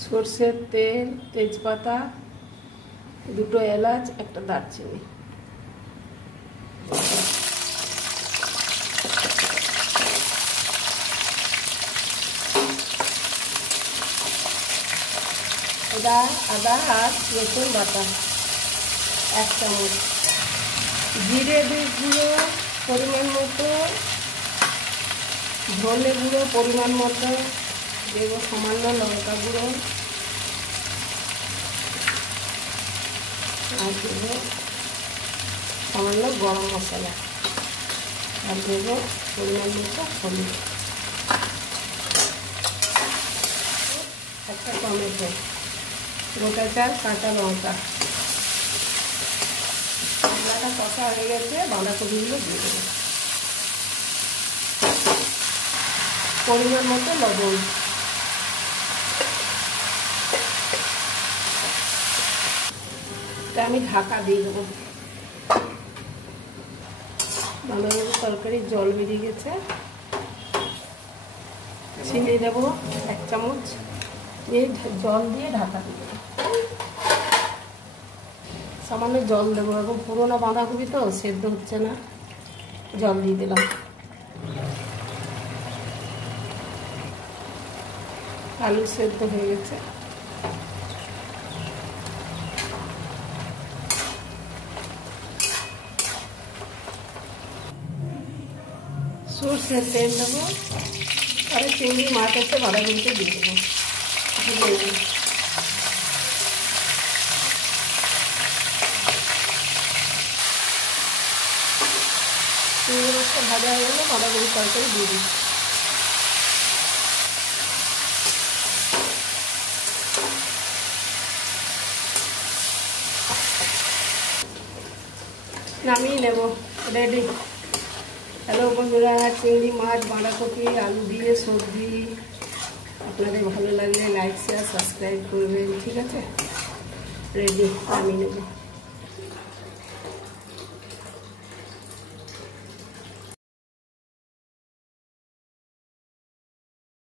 সরষের তেল, তেজপাতা, দুটো এলাচ, একটা দারচিনি। আদা আর রসুন বাটা 1 চামচ, জিরে গুঁড়ো পরিমাণ মতো, ধনে গুঁড়ো পরিমাণ মতো, দেবো সামান্য লঙ্কা গুঁড়ো, আর দেবো সামান্য গরম মশলা, আর দেবো পরিমাণ মতো হলুদ, একটা টমেটো, গোটা চাল, কাঁচা লঙ্কা। মশলাটা কষা হয়ে গেছে, বাঁধাকপিগুলো দিয়ে দেবো, পরিমাণ মতো লবণ। আমি ঢাকা দিয়ে দেবো। বাঁধাকপির তরকারির জল বেরিয়ে গেছে, চিনি দেবো 1 চামচ, এই জল দিয়ে ঢাকা দিয়ে দেবো। সামান্য জল দেবো, এখন পুরোনো বাঁধাকপি তো সেদ্ধ হচ্ছে না, জল দিয়ে দিলাম। আলু সেদ্ধ হয়ে গেছে। সরষের তেল দেবো, আর চিংড়ি মাছ আছে বাঁধাকপিতে দিয়ে দেবো। চিংড়ি মাছটা ভাজা হয়ে গেলে বাঁধাকপির তরকারি দিয়ে দিই। নামিয়ে নেব, রেডি। হ্যালো বন্ধুরা, চিংড়ি মাছ, বাঁধাকপি, আলু দিয়ে সবজি। আপনাদের ভালো লাগলে লাইক, শেয়ার, সাবস্ক্রাইব করবেন, ঠিক আছে? রেডি, নামিয়ে নেব।